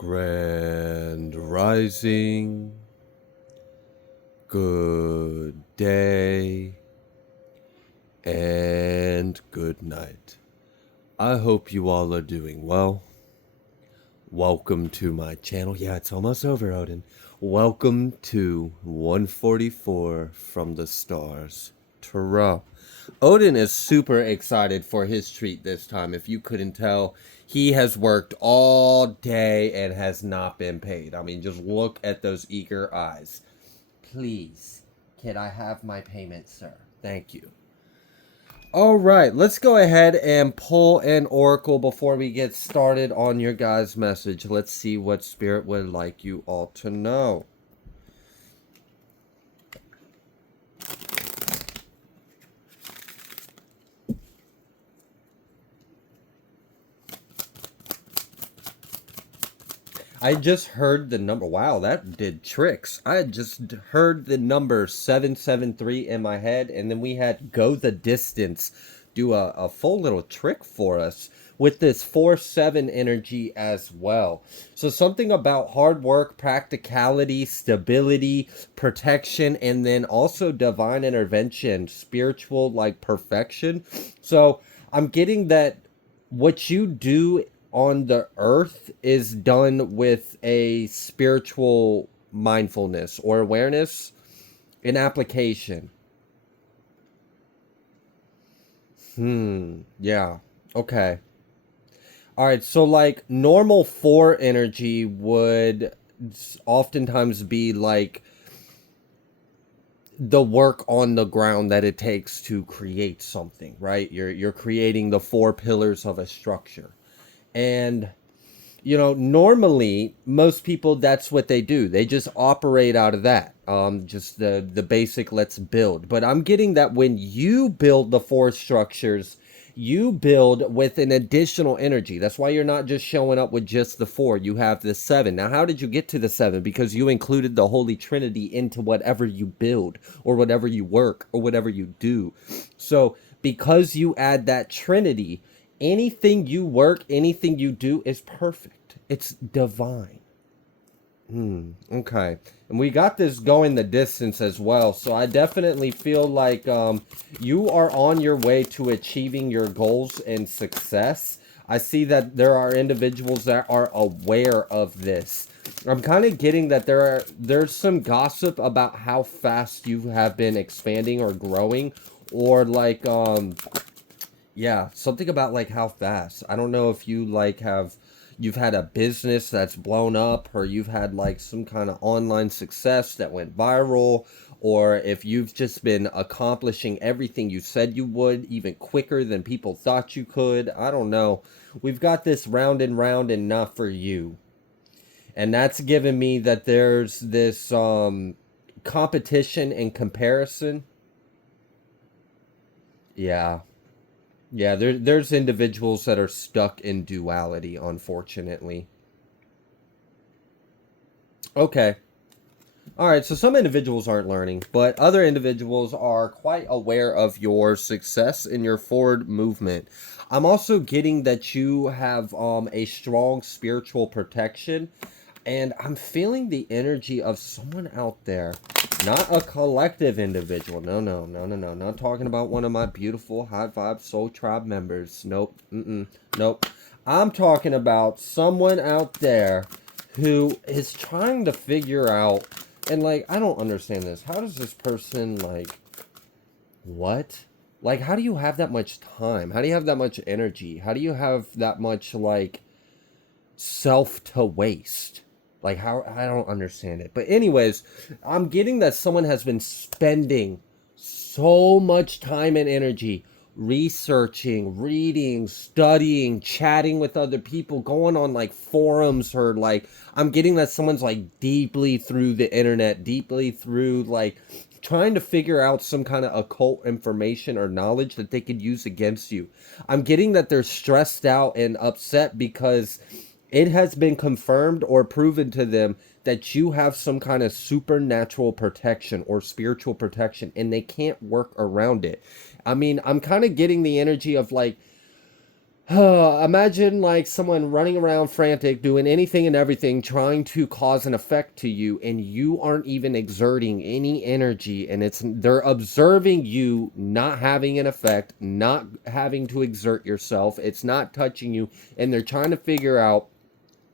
Grand Rising, good day, and good night. I hope you all are doing well. Welcome to my channel. Yeah, it's almost over, Odin. Welcome to 144 from the stars. Ta-ra. Odin is super excited for his treat this time. If you couldn't tell, he has worked all day and has not been paid. I mean, just look at those eager eyes. Please, can I have my payment, sir? Thank you. All right, let's go ahead and pull an oracle before we get started on your guys' message. Let's see what Spirit would like you all to know. I just heard the number. Wow, that did tricks. I just heard the number 773 in my head, and then we had Go the Distance do a full little trick for us with this 4-7 energy as well. So something about hard work, practicality, stability, protection, and then also divine intervention, spiritual like perfection. So I'm getting that what you do on the earth is done with a spiritual mindfulness or awareness in application. Yeah. Okay. All right. So, like, normal 4 energy would oftentimes be like the work on the ground that it takes to create something, right? You're creating the 4 pillars of a structure. And normally most people, that's what they do. They just operate out of that. Just the basic let's build. But I'm getting that when you build the 4 structures, you build with an additional energy. That's why you're not just showing up with just the 4. You have the 7. Now, how did you get to the 7? Because you included the Holy Trinity into whatever you build or whatever you work or whatever you do. So because you add that Trinity, anything you work, anything you do is perfect. It's divine. Okay. And we got this going the distance as well. So I definitely feel like you are on your way to achieving your goals and success. I see that there are individuals that are aware of this. I'm kind of getting that there's some gossip about how fast you have been expanding or growing, or like yeah, something about like how fast. I don't know if you like you've had a business that's blown up, or you've had like some kind of online success that went viral, or if you've just been accomplishing everything you said you would even quicker than people thought you could. I don't know. We've got this round and round and not for you. And that's given me that there's this competition and comparison. Yeah. Yeah, there's individuals that are stuck in duality, unfortunately. Okay. All right, so some individuals aren't learning, but other individuals are quite aware of your success in your forward movement. I'm also getting that you have a strong spiritual protection, and I'm feeling the energy of someone out there, not a collective individual. No, no, no, no, no. Not talking about one of my beautiful high vibe soul tribe members. Nope. Nope. I'm talking about someone out there who is trying to figure out, and like, I don't understand this. How does this person, like, what? Like, how do you have that much time? How do you have that much energy? How do you have that much, like, self to waste? Like, how? I don't understand it. But anyways, I'm getting that someone has been spending so much time and energy researching, reading, studying, chatting with other people, going on like forums, or like, I'm getting that someone's like deeply through the internet, deeply through like trying to figure out some kind of occult information or knowledge that they could use against you. I'm getting that they're stressed out and upset because it has been confirmed or proven to them that you have some kind of supernatural protection or spiritual protection, and they can't work around it. I mean, I'm kind of getting the energy of like, Imagine like someone running around frantic, doing anything and everything, trying to cause an effect to you, and you aren't even exerting any energy, and they're observing you not having an effect, not having to exert yourself. It's not touching you, and they're trying to figure out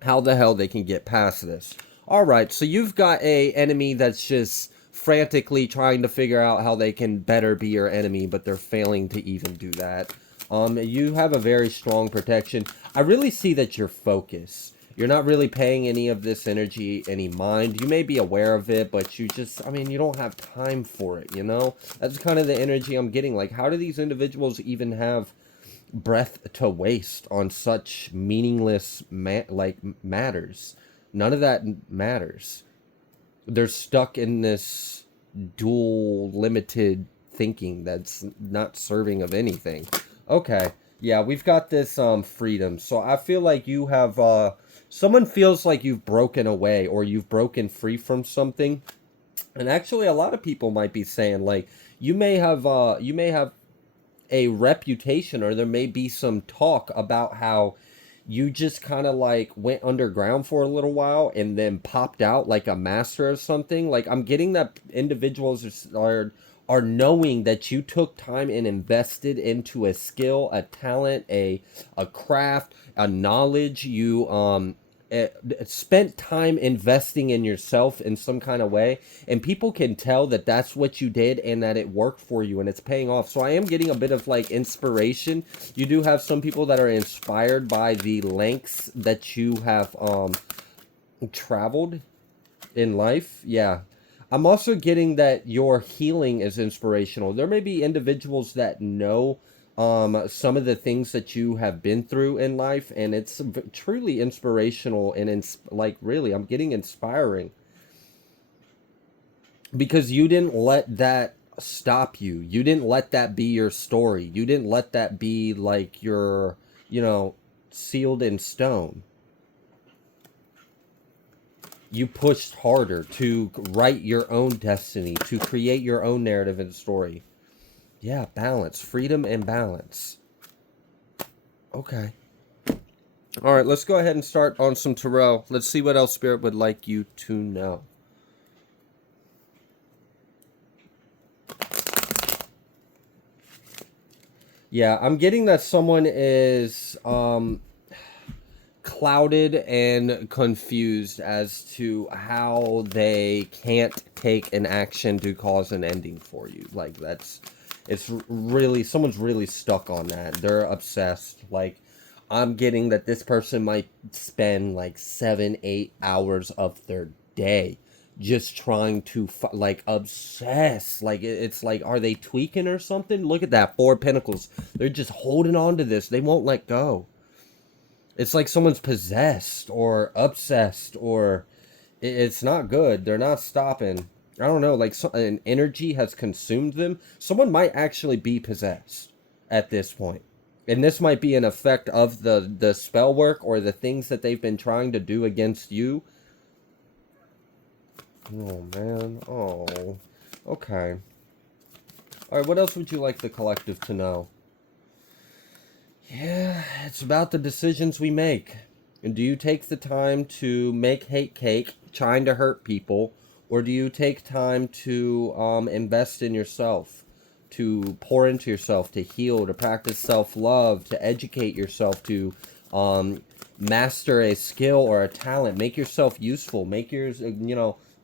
how the hell they can get past this. All right, so you've got a enemy that's just frantically trying to figure out how they can better be your enemy, but they're failing to even do that. You have a very strong protection. I really see that you're focused. You're not really paying any of this energy any mind. You may be aware of it, but you just, I mean, you don't have time for it, you know? That's kind of the energy I'm getting. Like, how do these individuals even have breath to waste on such meaningless matters? None of that matters. They're stuck in this dual limited thinking that's not serving of anything. Okay. Yeah, we've got this freedom. So I feel like you have someone feels like you've broken away or you've broken free from something. And actually a lot of people might be saying like you may have a reputation, or there may be some talk about how you just kind of like went underground for a little while and then popped out like a master of something. Like I'm getting that individuals are knowing that you took time and invested into a skill, a talent, a craft, a knowledge. You eh, spent time investing in yourself in some kind of way, and people can tell that that's what you did and that it worked for you and it's paying off. So I am getting a bit of like inspiration. You do have some people that are inspired by the lengths that you have traveled in life. Yeah. I'm also getting that your healing is inspirational. There may be individuals that know some of the things that you have been through in life, and it's truly inspirational and like really, I'm getting inspiring because you didn't let that stop you. You didn't let that be your story. You didn't let that be like your, you know, sealed in stone. You pushed harder to write your own destiny, to create your own narrative and story. Yeah, balance, freedom and balance. Okay. All right, let's go ahead and start on some tarot. Let's see what else Spirit would like you to know. Yeah, I'm getting that someone is clouded and confused as to how they can't take an action to cause an ending for you. Like it's really, someone's really stuck on that. They're obsessed. Like I'm getting that this person might spend like 7-8 hours of their day just trying to like obsess. Like it's like, are they tweaking or something? Look at that, 4 of Pentacles. They're just holding on to this. They won't let go. It's like someone's possessed or obsessed, or it's not good. They're not stopping. I don't know, like an energy has consumed them. Someone might actually be possessed at this point. And this might be an effect of the spell work or the things that they've been trying to do against you. Oh, man. Oh. Okay. All right, what else would you like the collective to know? Yeah, it's about the decisions we make. And do you take the time to make hate cake, trying to hurt people, or do you take time to invest in yourself, to pour into yourself, to heal, to practice self-love, to educate yourself, to master a skill or a talent, make yourself useful, make yours,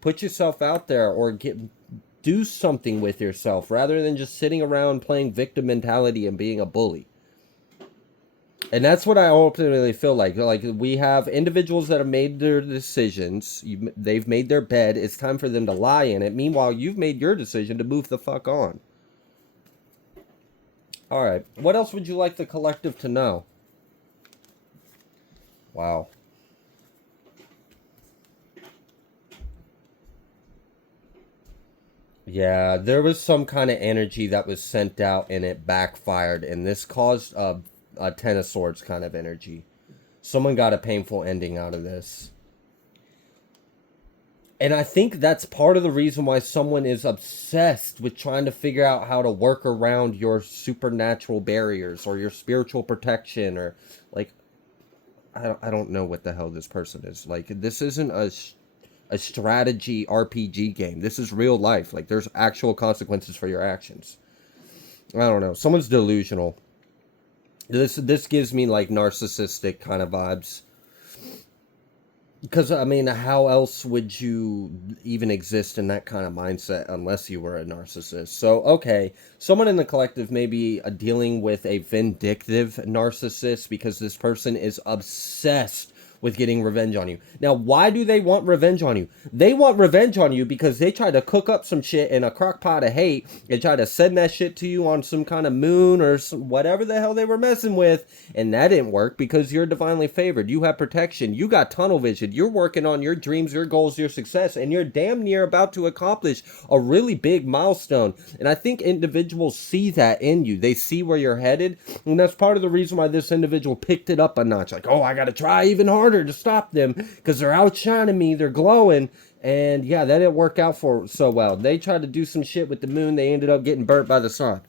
put yourself out there, or do something with yourself rather than just sitting around playing victim mentality and being a bully. And that's what I ultimately feel like. Like we have individuals that have made their decisions. They've made their bed. It's time for them to lie in it. Meanwhile, you've made your decision to move the fuck on. All right. What else would you like the collective to know? Wow. Yeah, there was some kind of energy that was sent out and it backfired. And this caused a Ten of Swords kind of energy. Someone got a painful ending out of this. And I think that's part of the reason why someone is obsessed with trying to figure out how to work around your supernatural barriers or your spiritual protection, or like, I don't know what the hell this person is. Like, this isn't a strategy RPG game. This is real life. Like, there's actual consequences for your actions. I don't know. Someone's delusional. This gives me like narcissistic kind of vibes. Because, I mean, how else would you even exist in that kind of mindset unless you were a narcissist? So, okay, someone in the collective may be dealing with a vindictive narcissist because this person is obsessed with getting revenge on you. Now, why do they want revenge on you? They want revenge on you because they tried to cook up some shit in a crock pot of hate and try to send that shit to you on some kind of moon or some, whatever the hell they were messing with, and that didn't work because you're divinely favored. You have protection. You got tunnel vision. You're working on your dreams, your goals, your success, and you're damn near about to accomplish a really big milestone. And I think individuals see that in you. They see where you're headed, and that's part of the reason why this individual picked it up a notch. Like, oh, I got to try even harder to stop them because they're outshining me, they're glowing. And yeah, that didn't work out for so well. They tried to do some shit with the moon, they ended up getting burnt by the sun.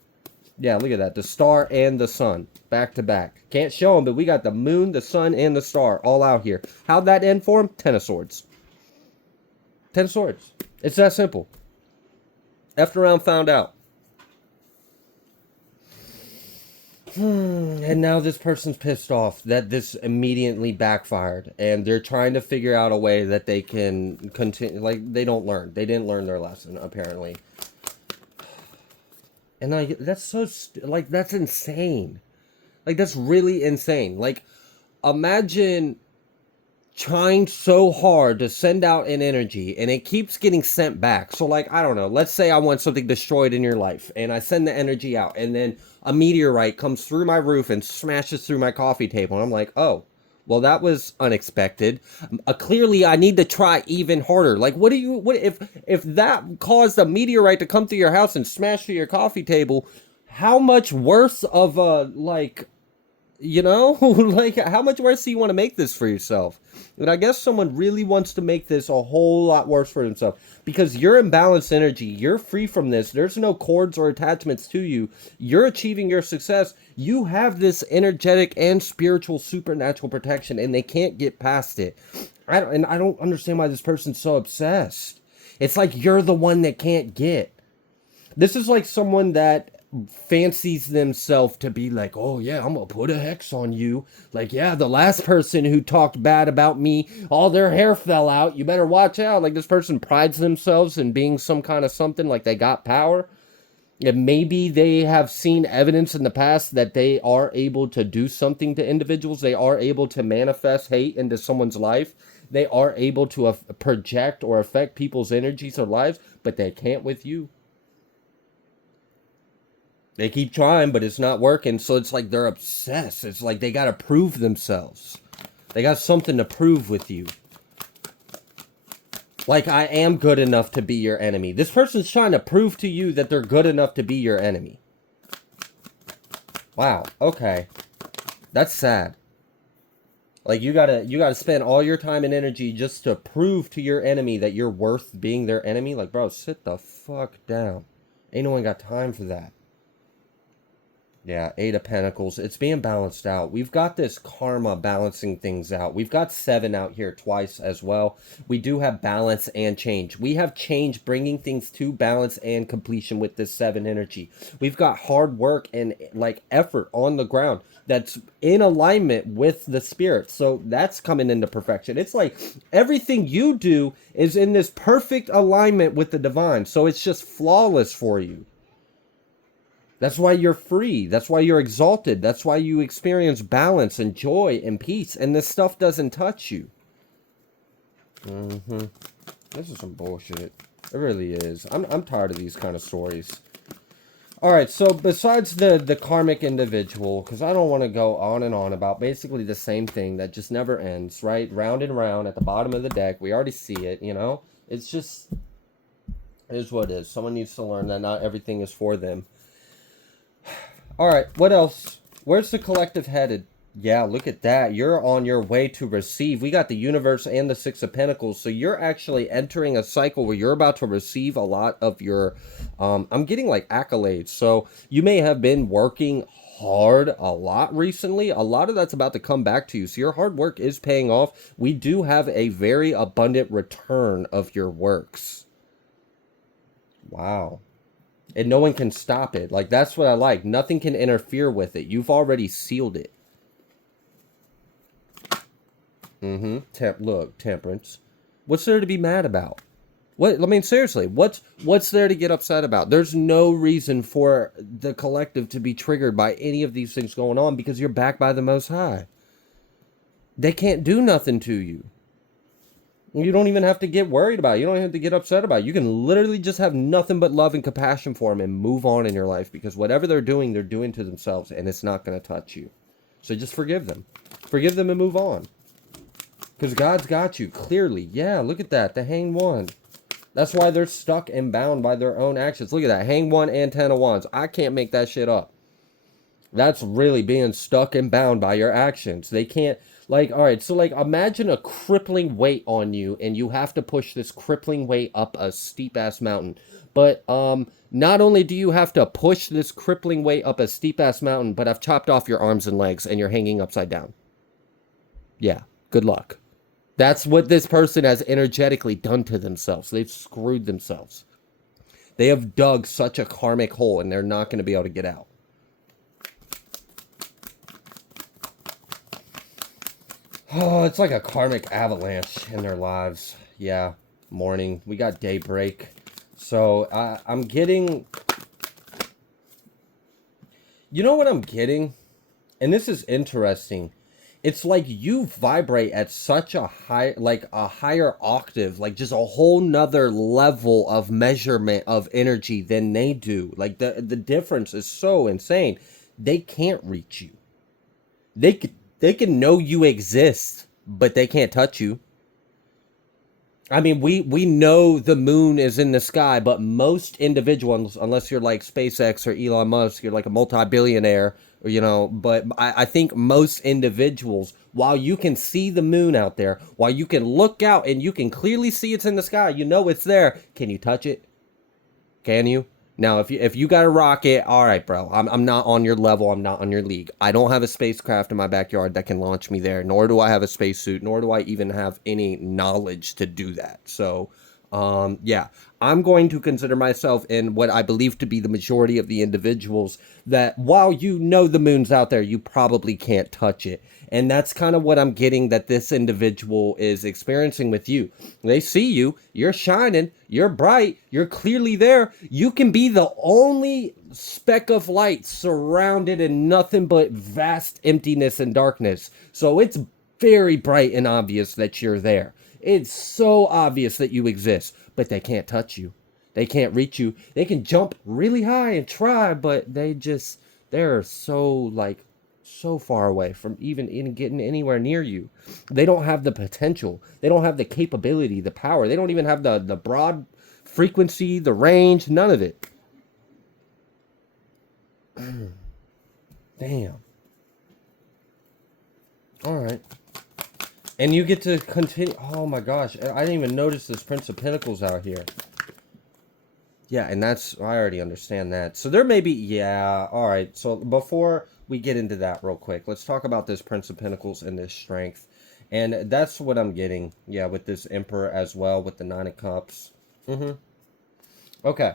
Yeah, look at that, the star and the sun back to back. Can't show them, but we got the moon, the sun, and the star all out here. How'd that end for them? 10 of swords. 10 of swords. It's that simple. Effed around, found out. And now this person's pissed off that this immediately backfired, and they're trying to figure out a way that they can continue. Like, they don't learn. They didn't learn their lesson, apparently. And like, that's so like, that's insane. Like, that's really insane. Like, imagine trying so hard to send out an energy and it keeps getting sent back. So like, I don't know, let's say I want something destroyed in your life and I send the energy out, and then a meteorite comes through my roof and smashes through my coffee table, and I'm like, oh, well, that was unexpected. Clearly I need to try even harder. Like, what if that caused a meteorite to come through your house and smash through your coffee table? How much worse of a, like, you know, like, how much worse do you want to make this for yourself? And I guess someone really wants to make this a whole lot worse for themselves because you're in balanced energy. You're free from this. There's no cords or attachments to you. You're achieving your success. You have this energetic and spiritual supernatural protection, and they can't get past it. I don't understand why this person's so obsessed. It's like you're the one that can't get. This is like someone that fancies themselves to be like, oh yeah, I'm gonna put a hex on you. Like, yeah, the last person who talked bad about me, all their hair fell out. You better watch out. Like, this person prides themselves in being some kind of something, like they got power. And maybe they have seen evidence in the past that they are able to do something to individuals. They are able to manifest hate into someone's life. They are able to project or affect people's energies or lives, but they can't with you. They keep trying, but it's not working. So it's like they're obsessed. It's like they got to prove themselves. They got something to prove with you. Like, I am good enough to be your enemy. This person's trying to prove to you that they're good enough to be your enemy. Wow. Okay. That's sad. Like, you gotta spend all your time and energy just to prove to your enemy that you're worth being their enemy. Like, bro, sit the fuck down. Ain't no one got time for that. Yeah, 8 of Pentacles. It's being balanced out. We've got this karma balancing things out. We've got 7 out here twice as well. We do have balance and change. We have change bringing things to balance and completion with this 7 energy. We've got hard work and like effort on the ground that's in alignment with the spirit. So that's coming into perfection. It's like everything you do is in this perfect alignment with the divine. So it's just flawless for you. That's why you're free. That's why you're exalted. That's why you experience balance and joy and peace. And this stuff doesn't touch you. This is some bullshit. It really is. I'm tired of these kind of stories. Alright, so besides the karmic individual, because I don't want to go on and on about basically the same thing that just never ends, right? Round and round at the bottom of the deck. We already see it, you know? It's just, it is what it is. Someone needs to learn that not everything is for them. All right, what else? Where's the collective headed? Yeah, look at that. You're on your way to receive. We got the universe and the Six of Pentacles. So you're actually entering a cycle where you're about to receive a lot of your, I'm getting like accolades. So you may have been working hard a lot recently. A lot of that's about to come back to you. So your hard work is paying off. We do have a very abundant return of your works. Wow. And no one can stop it. Like, that's what I like. Nothing can interfere with it. You've already sealed it. Mm-hmm. Look, temperance. What's there to be mad about? What, I mean, seriously, what's there to get upset about? There's no reason for the collective to be triggered by any of these things going on because you're backed by the Most High. They can't do nothing to you. You don't even have to get worried about it. You don't even have to get upset about it. You can literally just have nothing but love and compassion for them and move on in your life because whatever they're doing to themselves and it's not going to touch you. So just forgive them. Forgive them and move on. Because God's got you, clearly. Yeah, look at that. The Hanged One. That's why they're stuck and bound by their own actions. Look at that. Hanged One and Ten of Wands. I can't make that shit up. That's really being stuck and bound by your actions. They can't, like, all right, so, like, imagine a crippling weight on you, and you have to push this crippling weight up a steep-ass mountain. But, not only do you have to push this crippling weight up a steep-ass mountain, but I've chopped off your arms and legs, and you're hanging upside down. Yeah, good luck. That's what this person has energetically done to themselves. They've screwed themselves. They have dug such a karmic hole and they're not going to be able to get out. Oh, it's like a karmic avalanche in their lives. Yeah, morning. We got daybreak. So I'm getting... You know what I'm getting? And this is interesting. It's like you vibrate at such a high, like a higher octave, like just a whole nother level of measurement of energy than they do. Like the difference is so insane. They can't reach you. They can know you exist, but they can't touch you. I mean, we know the moon is in the sky, but most individuals, unless you're like SpaceX or Elon Musk, you're like a multi-billionaire, or, you know, but I think most individuals, while you can see the moon out there, while you can look out and you can clearly see it's in the sky, you know it's there, can you touch it? Can you? Now, if you got a rocket, all right, bro. I'm not on your level. I'm not on your league. I don't have a spacecraft in my backyard that can launch me there. Nor do I have a spacesuit. Nor do I even have any knowledge to do that. So, yeah, I'm going to consider myself in what I believe to be the majority of the individuals that while you know the moon's out there, you probably can't touch it. And that's kind of what I'm getting that this individual is experiencing with you. They see you, you're shining, you're bright, you're clearly there. You can be the only speck of light surrounded in nothing but vast emptiness and darkness. So it's very bright and obvious that you're there. It's so obvious that you exist, but they can't touch you. They can't reach you. They can jump really high and try, but they're so, like, so far away from even in getting anywhere near you. They don't have the potential. They don't have the capability, the power. They don't even have the broad frequency, the range, none of it. Damn. All right. And you get to continue. Oh my gosh. I didn't even notice this Prince of Pentacles out here. Yeah, and that's, I already understand that. So there may be, yeah, all right. So before we get into that real quick, let's talk about this Prince of Pentacles and this strength. And that's what I'm getting, yeah, with this Emperor as well, with the Nine of Cups. Okay.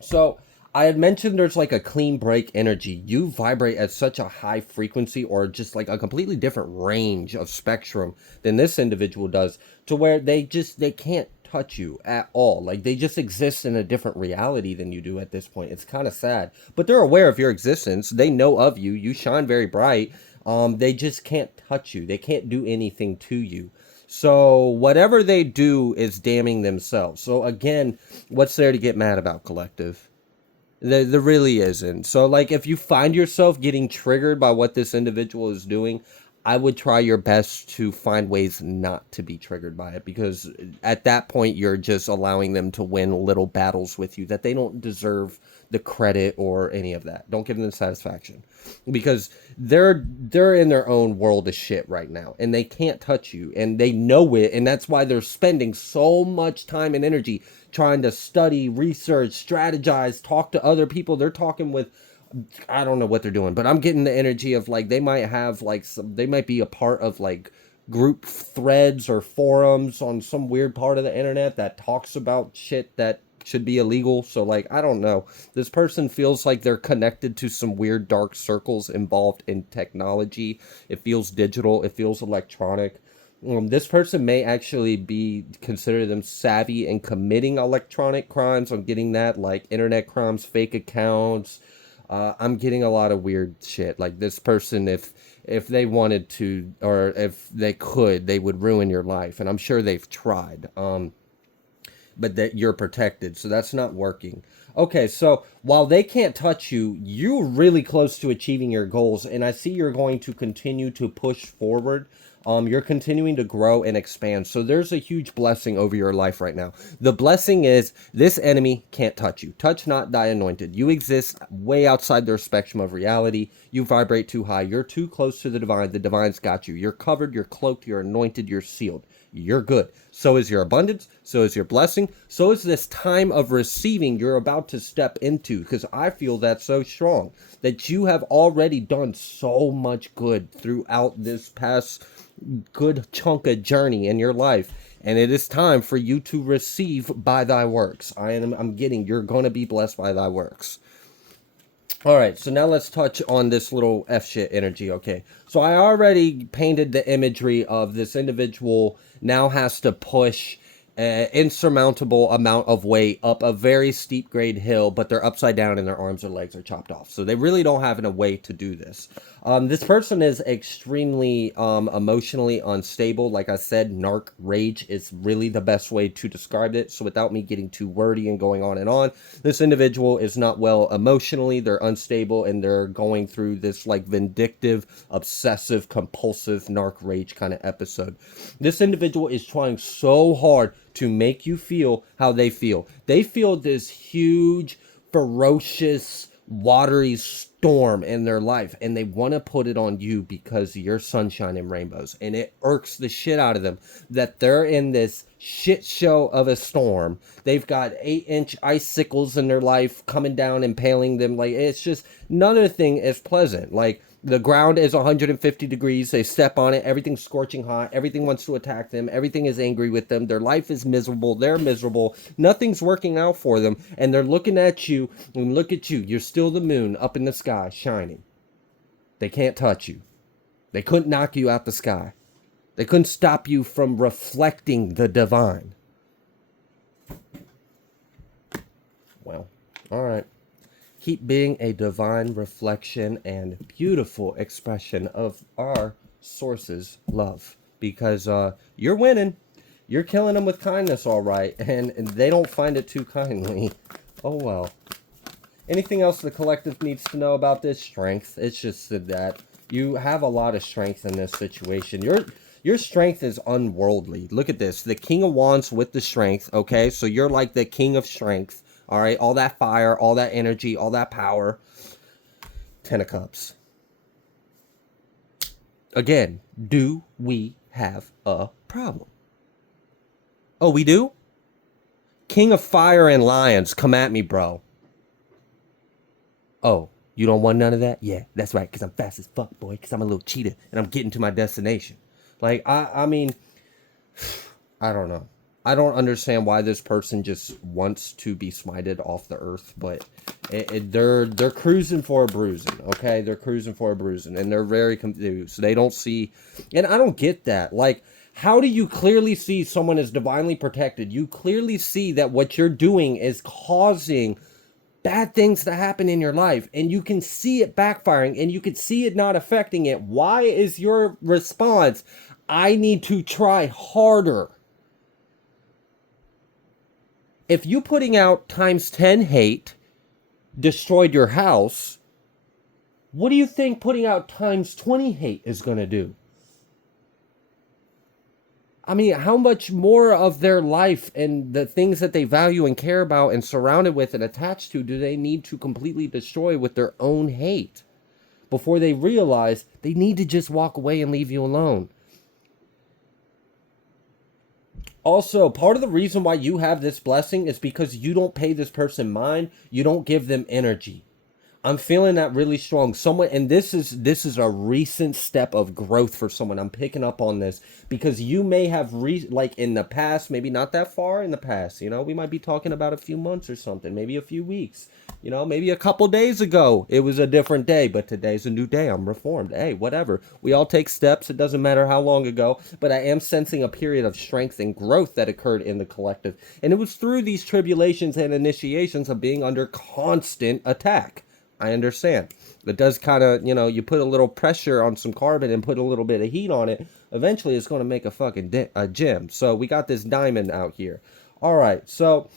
So I had mentioned there's like a clean break energy. You vibrate at such a high frequency or just like a completely different range of spectrum than this individual does, to where they can't touch you at all. Like they just exist in a different reality than you do at this point. It's kind of sad, but they're aware of your existence. They know of you. You shine very bright. They just can't touch you. They can't do anything to you. So whatever they do is damning themselves. So again, what's there to get mad about, collective? There really isn't. So, like, if you find yourself getting triggered by what this individual is doing, I would try your best to find ways not to be triggered by it, because at that point you're just allowing them to win little battles with you that they don't deserve the credit or any of that. Don't give them the satisfaction, because they're in their own world of shit right now and they can't touch you and they know it, and that's why they're spending so much time and energy trying to study, research, strategize, talk to other people. They're talking with, I don't know what they're doing, but I'm getting the energy of like they might have like they might be a part of like group threads or forums on some weird part of the internet that talks about shit that should be illegal. So like, I don't know. This person feels like they're connected to some weird dark circles involved in technology. It feels digital, it feels electronic. This person may actually be consider them savvy in committing electronic crimes. I'm getting that, like internet crimes, fake accounts. I'm getting a lot of weird shit. Like this person, if they wanted to, or if they could, they would ruin your life, and I'm sure they've tried. But that you're protected, so that's not working. Okay, so while they can't touch you, you're really close to achieving your goals, and I see you're going to continue to push forward. You're continuing to grow and expand. So there's a huge blessing over your life right now. The blessing is this enemy can't touch you. Touch not thy anointed. You exist way outside their spectrum of reality. You vibrate too high. You're too close to the divine. The divine's got you. You're covered, you're cloaked, you're anointed, you're sealed. You're good. So is your abundance. So is your blessing. So is this time of receiving you're about to step into. Because I feel that so strong that you have already done so much good throughout this past good chunk of journey in your life. And it is time for you to receive by thy works. I'm getting, you're going to be blessed by thy works. All right, so now let's touch on this little F shit energy, okay? So I already painted the imagery of this individual now has to push an insurmountable amount of weight up a very steep grade hill, but they're upside down and their arms or legs are chopped off. So they really don't have a way to do this. This person is extremely emotionally unstable. Like I said, narc rage is really the best way to describe it. So without me getting too wordy and going on, this individual is not well emotionally. They're unstable and they're going through this like vindictive, obsessive, compulsive narc rage kind of episode. This individual is trying so hard to make you feel how they feel. They feel this huge, ferocious, watery storm in their life, and they want to put it on you because you're sunshine and rainbows, and it irks the shit out of them that they're in this shit show of a storm. They've got 8-inch icicles in their life coming down, impaling them. Like, it's just, none of the thing is pleasant. Like, the ground is 150 degrees. They step on it. Everything's scorching hot. Everything wants to attack them. Everything is angry with them. Their life is miserable. They're miserable. Nothing's working out for them. And they're looking at you. And look at you. You're still the moon up in the sky shining. They can't touch you. They couldn't knock you out the sky. They couldn't stop you from reflecting the divine. Well, all right. Keep being a divine reflection and beautiful expression of our source's love, because you're winning. You're killing them with kindness, all right, and they don't find it too kindly. Oh well. Anything else the collective needs to know about this? Strength. It's just that you have a lot of strength in this situation. Your strength is unworldly. Look at this. The King of Wands with the strength, okay? So you're like the king of strength. All right, all that fire, all that energy, all that power. 10 of Cups. Again, do we have a problem? Oh, we do? King of Fire and Lions, come at me, bro. Oh, you don't want none of that? Yeah, that's right, because I'm fast as fuck, boy, because I'm a little cheetah, and I'm getting to my destination. Like, I mean, I don't know. I don't understand why this person just wants to be smited off the earth, but they're cruising for a bruising, okay? They're cruising for a bruising, and they're very confused. They don't see, and I don't get that. Like, how do you clearly see someone is divinely protected? You clearly see that what you're doing is causing bad things to happen in your life, and you can see it backfiring, and you can see it not affecting it. Why is your response, I need to try harder? If you putting out times 10 hate destroyed your house, what do you think putting out times 20 hate is going to do? I mean, how much more of their life and the things that they value and care about and surrounded with and attached to do they need to completely destroy with their own hate before they realize they need to just walk away and leave you alone? Also, part of the reason why you have this blessing is because you don't pay this person mind, you don't give them energy. I'm feeling that really strong. Someone, and this is a recent step of growth for someone. I'm picking up on this because you may have like in the past, maybe not that far in the past. We might be talking about a few months or something, maybe a few weeks. Maybe a couple days ago it was a different day, but today's a new day. I'm reformed. Hey, whatever. We all take steps. It doesn't matter how long ago, but I am sensing a period of strength and growth that occurred in the collective, and it was through these tribulations and initiations of being under constant attack. I understand. It does kind of, you put a little pressure on some carbon and put a little bit of heat on it. Eventually, it's going to make a fucking a gem. So we got this diamond out here. All right. So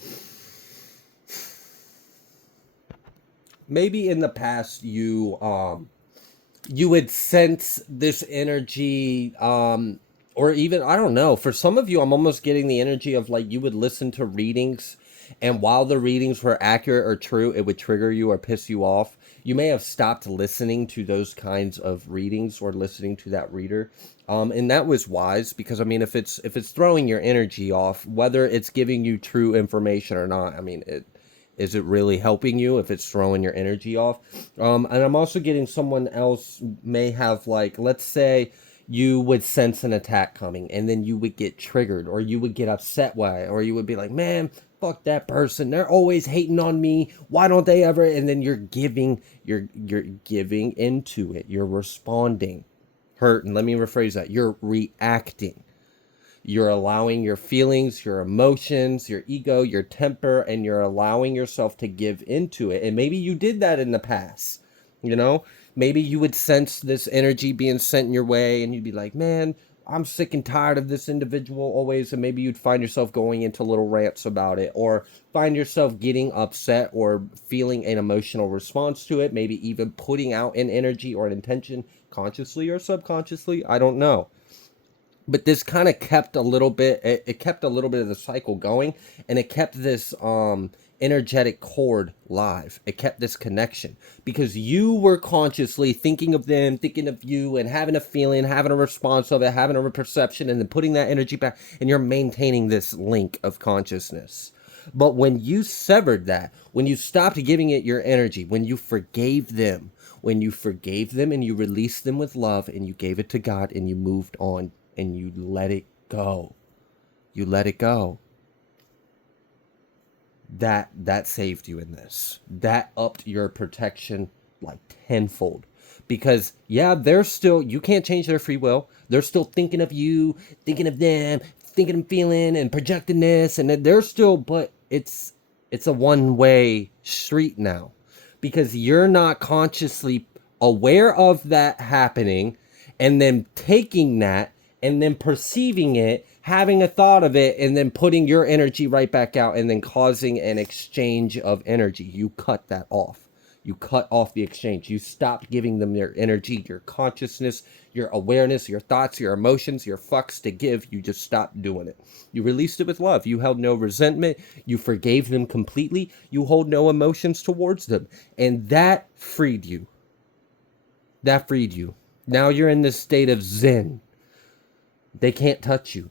maybe in the past you would sense this energy, or even, I don't know, for some of you I'm almost getting the energy of like you would listen to readings, and while the readings were accurate or true, it would trigger you or piss you off. You may have stopped listening to those kinds of readings or listening to that reader, and that was wise, because I mean, if it's throwing your energy off, whether it's giving you true information or not, I mean, is it really helping you if it's throwing your energy off? And I'm also getting someone else may have, like, let's say you would sense an attack coming and then you would get triggered or you would get upset by it, or you would be like, man, fuck that person. They're always hating on me. Why don't they ever? And then you're giving into it. You're responding. Hurt. And let me rephrase that. You're reacting. You're allowing your feelings, your emotions, your ego, your temper, and you're allowing yourself to give into it. And maybe you did that in the past, you know? Maybe you would sense this energy being sent your way and you'd be like, man, I'm sick and tired of this individual always. And maybe you'd find yourself going into little rants about it, or find yourself getting upset or feeling an emotional response to it. Maybe even putting out an energy or an intention consciously or subconsciously. I don't know, but this kind of kept a little bit, it kept a little bit of the cycle going, and it kept this energetic cord live. It kept this connection because you were consciously thinking of them, thinking of you, and having a feeling, having a response of it, having a perception, and then putting that energy back, and you're maintaining this link of consciousness. But when you severed that, when you stopped giving it your energy, when you forgave them and you released them with love and you gave it to God and you moved on and you let it go. You let it go. That saved you in this. That upped your protection like tenfold. Because yeah, they're still, you can't change their free will. They're still thinking of you, thinking of them, thinking and feeling and projecting this, and they're still, but it's a one-way street now. Because you're not consciously aware of that happening and then taking that and then perceiving it, having a thought of it, and then putting your energy right back out and then causing an exchange of energy. You cut that off. You cut off the exchange. You stopped giving them their energy, your consciousness, your awareness, your thoughts, your emotions, your fucks to give. You just stopped doing it. You released it with love. You held no resentment. You forgave them completely. You hold no emotions towards them. And that freed you. That freed you. Now you're in this state of zen. They can't touch you.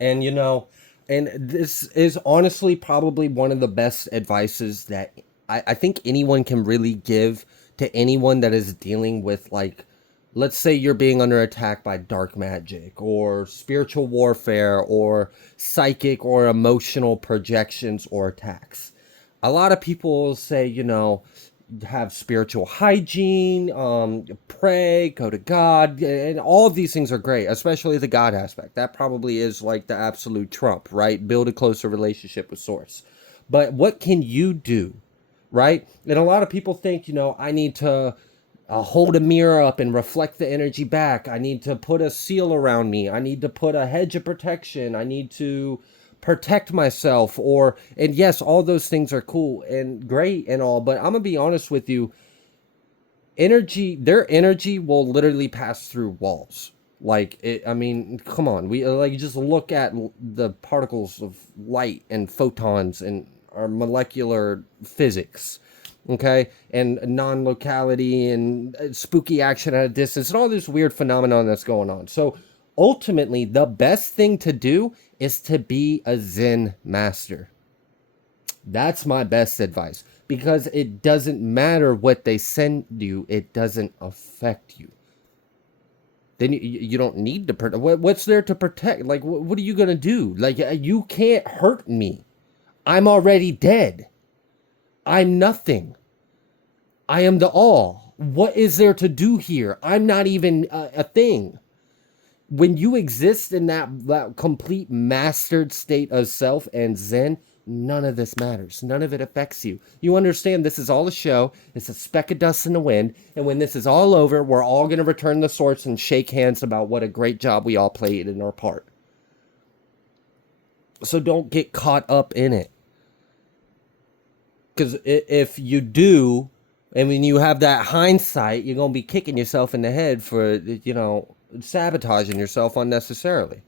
And and this is honestly probably one of the best advices that I think anyone can really give to anyone that is dealing with, like, let's say you're being under attack by dark magic or spiritual warfare or psychic or emotional projections or attacks. A lot of people say, have spiritual hygiene, pray, go to God, and all of these things are great, especially the God aspect. That probably is like the absolute trump, right? Build a closer relationship with Source. But what can you do, right? And a lot of people think, I need to hold a mirror up and reflect the energy back. I need to put a seal around me. I need to put a hedge of protection. I need to protect myself, and yes, all those things are cool and great and all, but I'm gonna be honest with you, their energy will literally pass through walls. Like, I mean, come on. We like just look at the particles of light and photons and our molecular physics, okay? And non-locality and spooky action at a distance and all this weird phenomenon that's going on. So ultimately, the best thing to do is to be a Zen master. That's my best advice, because it doesn't matter what they send you, it doesn't affect you. Then you don't need to protect. What's there to protect? Like, what are you going to do? Like, you can't hurt me. I'm already dead. I'm nothing. I am the all. What is there to do here? I'm not even a thing. When you exist in that complete mastered state of self and Zen, none of this matters. None of it affects you. You understand this is all a show. It's a speck of dust in the wind. And when this is all over, we're all going to return the source and shake hands about what a great job we all played in our part. So don't get caught up in it. Because if you do, and when you have that hindsight, you're going to be kicking yourself in the head for, sabotaging yourself unnecessarily.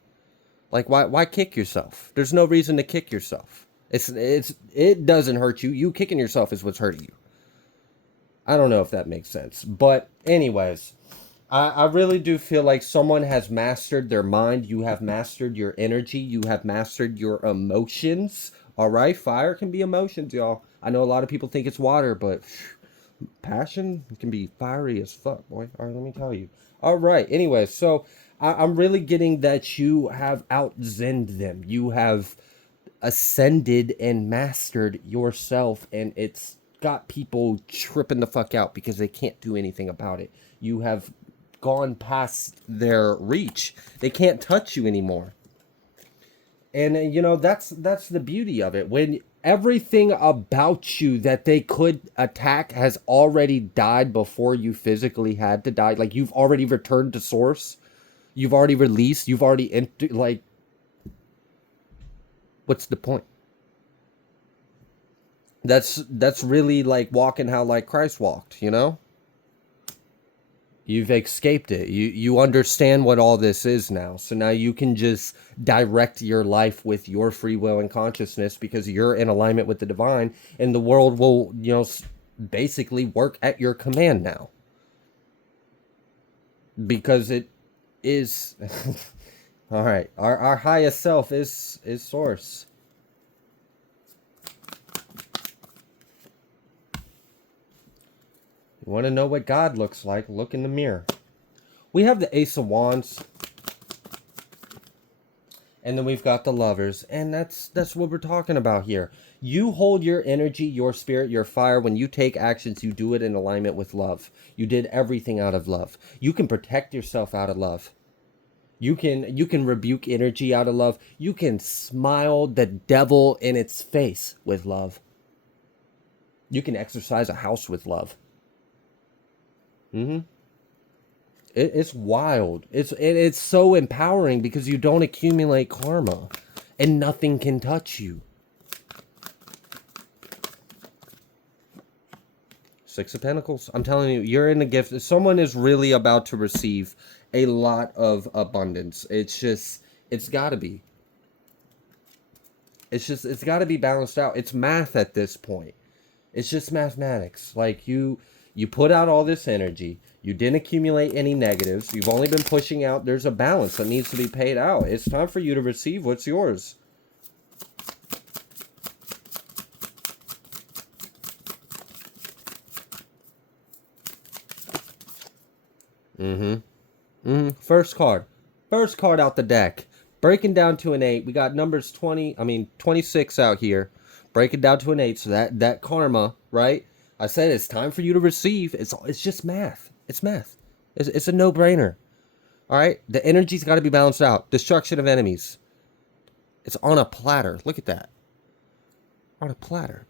Like, why kick yourself? There's no reason to kick yourself. It doesn't hurt you. You kicking yourself is what's hurting you. I don't know if that makes sense. But anyways, I really do feel like someone has mastered their mind. You have mastered your energy. You have mastered your emotions. All right? Fire can be emotions, y'all. I know a lot of people think it's water, but passion can be fiery as fuck, boy. All right, let me tell you. All right. Anyway, so I'm really getting that you have out-zenned them. You have ascended and mastered yourself, and it's got people tripping the fuck out because they can't do anything about it. You have gone past their reach. They can't touch you anymore. And that's the beauty of it. When everything about you that they could attack has already died before you physically had to die. Like, you've already returned to source. You've already released. You've already entered. Like, what's the point? That's really like walking how like Christ walked, You've escaped it. You understand what all this is now. So now you can just direct your life with your free will and consciousness, because you're in alignment with the divine, and the world will, basically work at your command now. Because it is all right. Our highest self is source. You want to know what God looks like? Look in the mirror. We have the Ace of Wands. And then we've got the Lovers. And that's what we're talking about here. You hold your energy, your spirit, your fire. When you take actions, you do it in alignment with love. You did everything out of love. You can protect yourself out of love. You can rebuke energy out of love. You can smile the devil in its face with love. You can exercise a house with love. It's wild. It's so empowering, because you don't accumulate karma, and nothing can touch you. Six of Pentacles. I'm telling you, you're in a gift. Someone is really about to receive a lot of abundance. It's got to be. It's got to be balanced out. It's math at this point. It's just mathematics. Like, you put out all this energy. You didn't accumulate any negatives. You've only been pushing out. There's a balance that needs to be paid out. It's time for you to receive what's yours. First card. First card out the deck. Breaking down to an 8. We got numbers 26 out here. Breaking down to an 8. So that karma, right? I said it's time for you to receive. It's just math. It's math. It's a no-brainer. All right? The energy's got to be balanced out. Destruction of enemies. It's on a platter. Look at that. On a platter.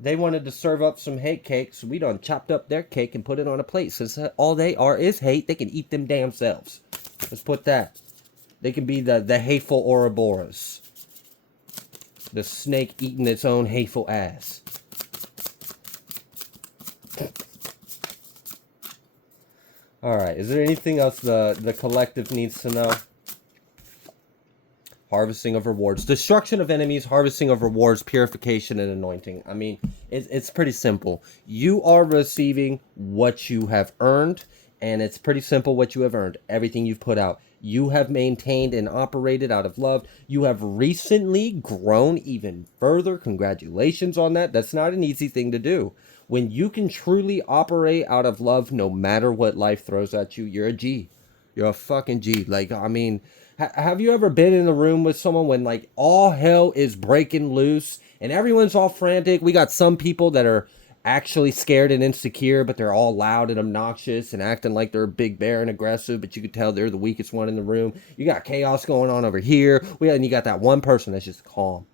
They wanted to serve up some hate cake, so we done chopped up their cake and put it on a plate. Since all they are is hate, they can eat them damn selves. Let's put that. They can be the hateful Ouroboros. The snake eating its own hateful ass. All right. Is there anything else the collective needs to know? Harvesting of rewards, destruction of enemies, harvesting of rewards, purification and anointing. I mean, it's pretty simple. You are receiving what you have earned, and it's pretty simple what you have earned. Everything you've put out. You have maintained and operated out of love. You have recently grown even further. Congratulations on that. That's not an easy thing to do. When you can truly operate out of love, no matter what life throws at you, you're a G. You're a fucking G. Like, I mean, have you ever been in a room with someone when like all hell is breaking loose and everyone's all frantic? We got some people that are actually scared and insecure, but they're all loud and obnoxious and acting like they're a big bear and aggressive, but you could tell they're the weakest one in the room. You got chaos going on over here. And you got that one person that's just calm.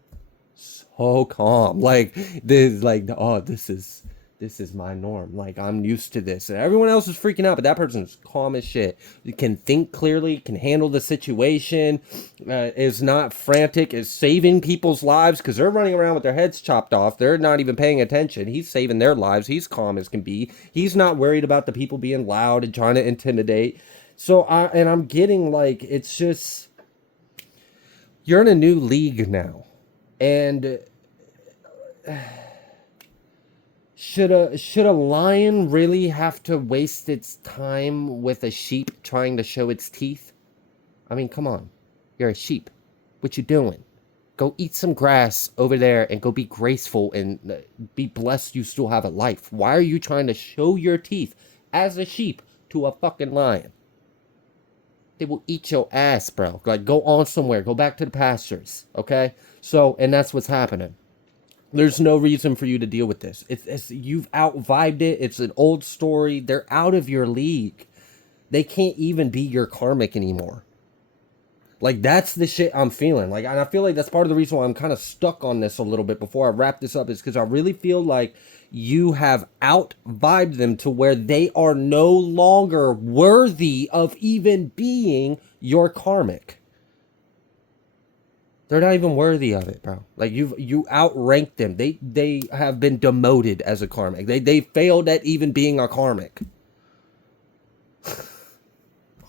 So calm. Like this, like, oh, this is my norm. Like, I'm used to this. And everyone else is freaking out, but that person is calm as shit. You can think clearly, can handle the situation, is not frantic, is saving people's lives because they're running around with their heads chopped off. They're not even paying attention. He's saving their lives. He's calm as can be. He's not worried about the people being loud and trying to intimidate. So, I'm getting like, it's just, you're in a new league now. And should a lion really have to waste its time with a sheep trying to show its teeth? I mean, come on. You're a sheep. What you doing? Go eat some grass over there and go be graceful and be blessed you still have a life. Why are you trying to show your teeth as a sheep to a fucking lion? They will eat your ass, bro. Like, go on somewhere. Go back to the pastures, okay? So, and that's what's happening. There's no reason for you to deal with this. It's you've out-vibed it. It's an old story. They're out of your league. They can't even be your karmic anymore. Like, that's the shit I'm feeling. Like, and I feel like that's part of the reason why I'm kind of stuck on this a little bit before I wrap this up, is because I really feel like you have out-vibed them to where they are no longer worthy of even being your karmic. They're not even worthy of it, bro. Like, you outranked them. They have been demoted as a karmic. They failed at even being a karmic.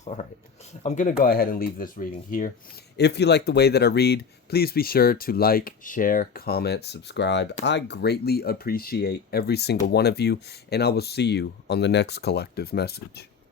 All right. I'm going to go ahead and leave this reading here. If you like the way that I read, please be sure to like, share, comment, subscribe. I greatly appreciate every single one of you, and I will see you on the next collective message.